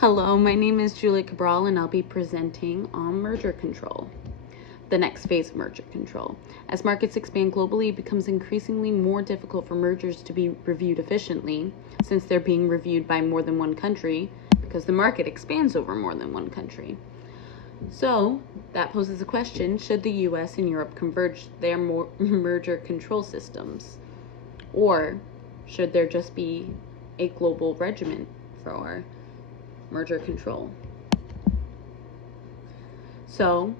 Hello, my name is Julia Cabral and I'll be presenting on merger control, the next phase of merger control. As markets expand globally, it becomes increasingly more difficult for mergers to be reviewed efficiently since they're being reviewed by more than one country because the market expands over more than one country. So that poses a question, should the US and Europe converge their merger control systems? Or should there just be a global regimen for merger control? So,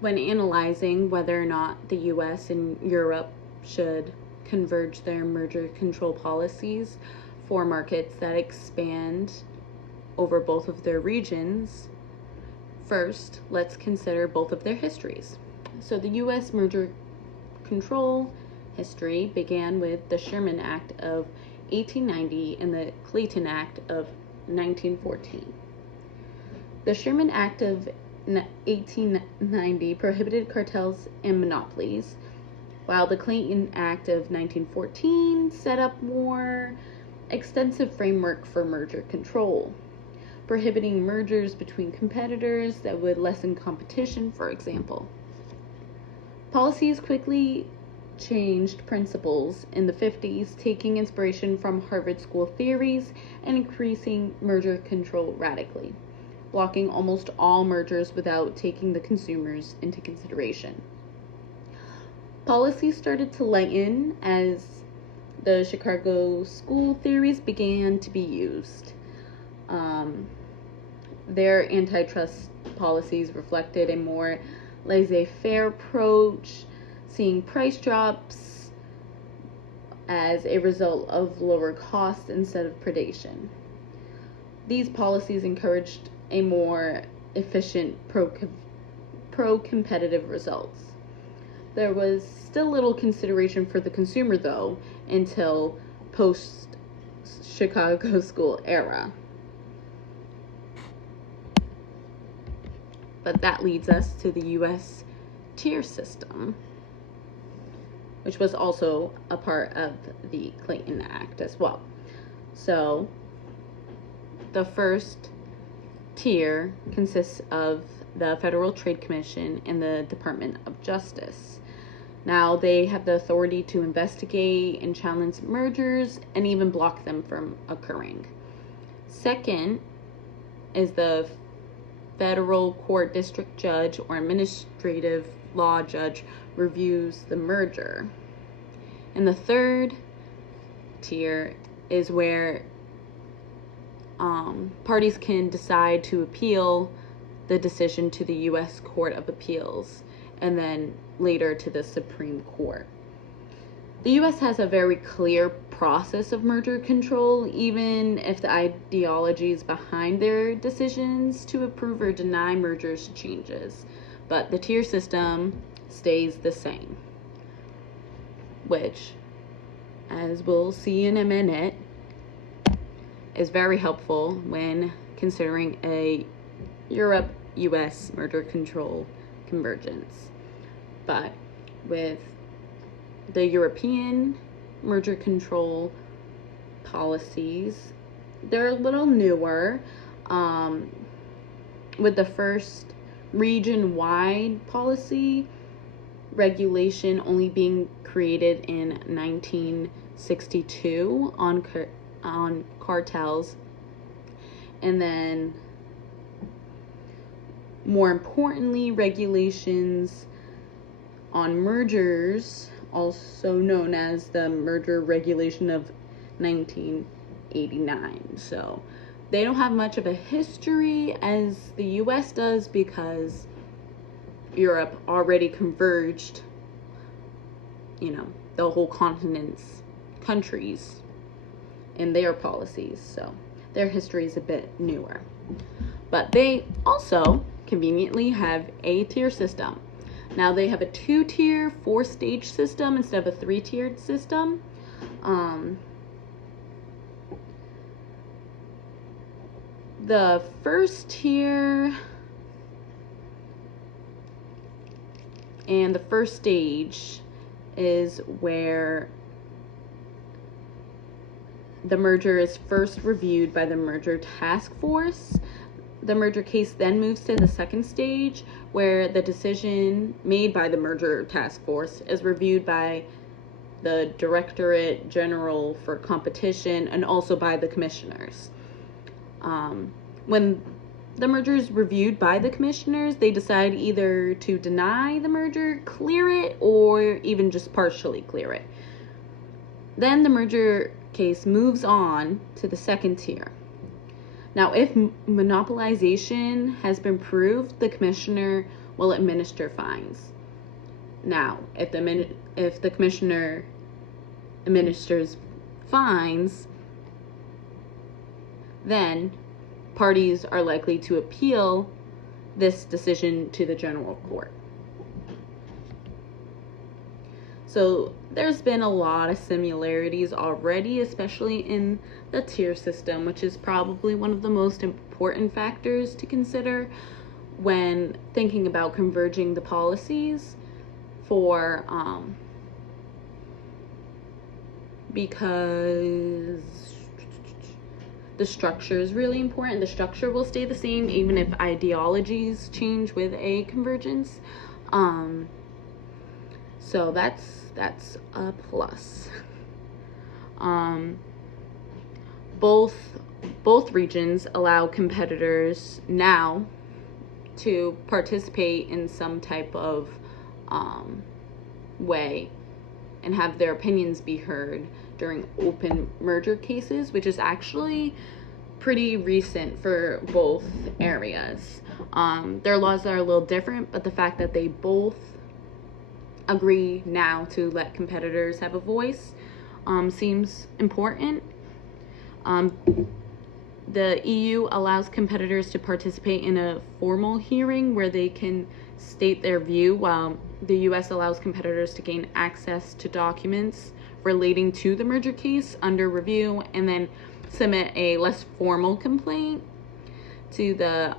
when analyzing whether or not the US and Europe should converge their merger control policies for markets that expand over both of their regions, first, let's consider both of their histories. So, the US merger control history began with the Sherman Act of 1890 and the Clayton Act of 1914. The Sherman Act of 1890 prohibited cartels and monopolies, while the Clayton Act of 1914 set up more extensive framework for merger control, prohibiting mergers between competitors that would lessen competition, for example. Policies quickly changed principles in the 50s, taking inspiration from Harvard School theories and increasing merger control radically, blocking almost all mergers without taking the consumers into consideration. Policies started to lighten as the Chicago School theories began to be used. Their antitrust policies reflected a more laissez-faire approach, seeing price drops as a result of lower costs instead of predation. These policies encouraged a more efficient pro-competitive results. There was still little consideration for the consumer, though, until post-Chicago School era. But that leads us to the U.S. tier system, which was also a part of the Clayton Act as well. So, the first tier consists of the Federal Trade Commission and the Department of Justice. Now, they have the authority to investigate and challenge mergers and even block them from occurring. Second is the Federal Court District Judge or Administrative Law Judge reviews the merger. And the third tier is where parties can decide to appeal the decision to the U.S. Court of Appeals and then later to the Supreme Court. The U.S. has a very clear process of merger control, even if the ideologies behind their decisions to approve or deny mergers changes. But the tier system stays the same, which, as we'll see in a minute, is very helpful when considering a Europe-US merger control convergence. But with the European merger control policies, they're a little newer, with the first region-wide policy regulation only being created in 1962 on cartels, and then more importantly, regulations on mergers, also known as the Merger Regulation of 1989. So they don't have much of a history as the US does because Europe already converged, the whole continent's countries in their policies. So their history is a bit newer. But they also conveniently have a tier system. Now they have a 2-tier, 4-stage system instead of a 3-tiered system. The first tier and the first stage is where the merger is first reviewed by the merger task force. The merger case then moves to the second stage, where the decision made by the merger task force is reviewed by the Directorate General for Competition and also by the commissioners. When the merger is reviewed by the commissioners, they decide either to deny the merger, clear it, or even just partially clear it. Then the merger case moves on to the second tier. Now, if monopolization has been proved, the commissioner will administer fines. Now, if the commissioner administers fines, then parties are likely to appeal this decision to the general court. So there's been a lot of similarities already, especially in the tier system, which is probably one of the most important factors to consider when thinking about converging the policies for because the structure is really important. The structure will stay the same even if ideologies change with a convergence. So that's a plus. Both regions allow competitors now to participate in some type of way and have their opinions be heard during open merger cases, which is actually pretty recent for both areas. Their laws are a little different, but the fact that they both agree now to let competitors have a voice seems important. The EU allows competitors to participate in a formal hearing where they can state their view, while the US allows competitors to gain access to documents relating to the merger case under review and then submit a less formal complaint to the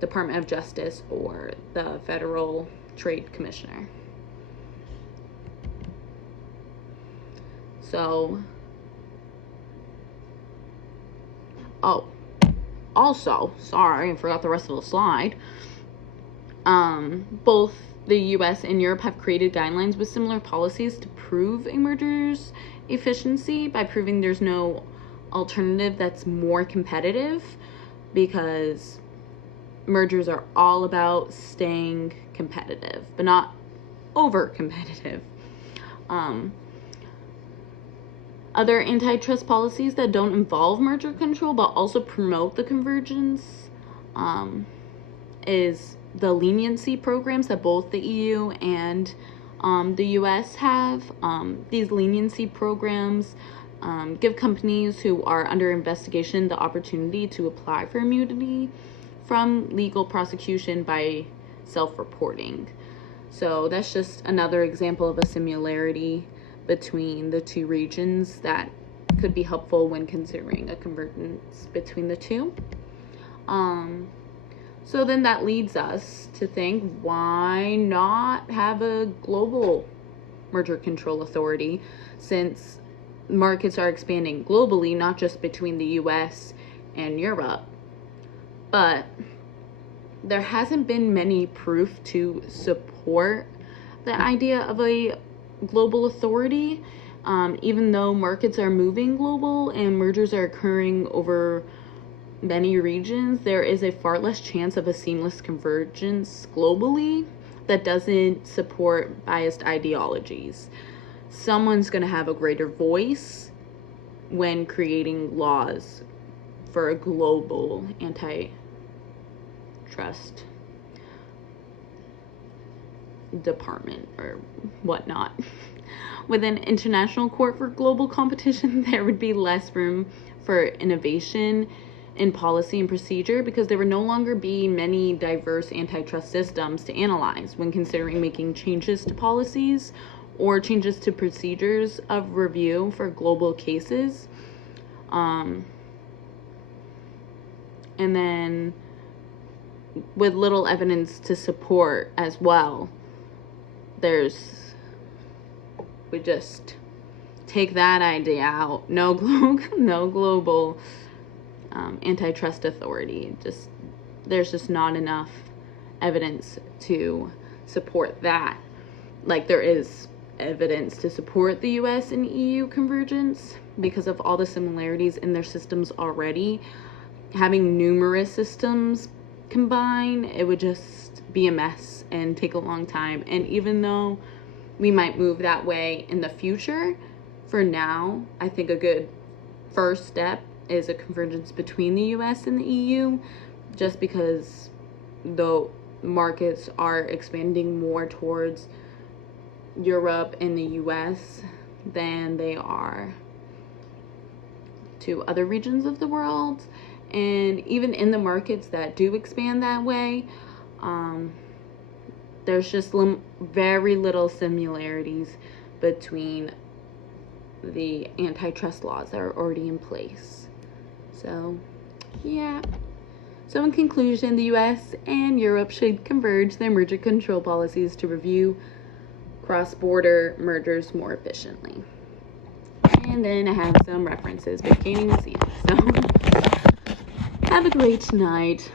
Department of Justice or the Federal Trade Commissioner. So, also, sorry, I forgot the rest of the slide. Both the US and Europe have created guidelines with similar policies to prove a merger's efficiency by proving there's no alternative that's more competitive, because mergers are all about staying competitive, but not over competitive. Other antitrust policies that don't involve merger control but also promote the convergence is the leniency programs that both the EU and the US have. These leniency programs give companies who are under investigation the opportunity to apply for immunity from legal prosecution by self-reporting. So that's just another example of a similarity between the two regions that could be helpful when considering a convergence between the two. So then that leads us to think, why not have a global merger control authority, since markets are expanding globally, not just between the US and Europe. But there hasn't been many proof to support the idea of a global authority, even though markets are moving global and mergers are occurring over many regions. There is a far less chance of a seamless convergence globally that doesn't support biased ideologies. Someone's going to have a greater voice when creating laws for a global antitrust department or whatnot. With an international court for global competition, there would be less room for innovation in policy and procedure, because there would no longer be many diverse antitrust systems to analyze when considering making changes to policies or changes to procedures of review for global cases. And then with little evidence to support as well, we just take that idea out. No global antitrust authority. There's just not enough evidence to support that. Like, there is evidence to support the US and EU convergence because of all the similarities in their systems already. Having numerous systems combine, it would just be a mess and take a long time. And even though we might move that way in the future, for now, I think a good first step is a convergence between the US and the EU, just because the markets are expanding more towards Europe and the US than they are to other regions of the world. And even in the markets that do expand that way, there's just very little similarities between the antitrust laws that are already in place. So, yeah. So in conclusion, the US and Europe should converge their merger control policies to review cross-border mergers more efficiently. And then I have some references beginning to see. So, have a great night.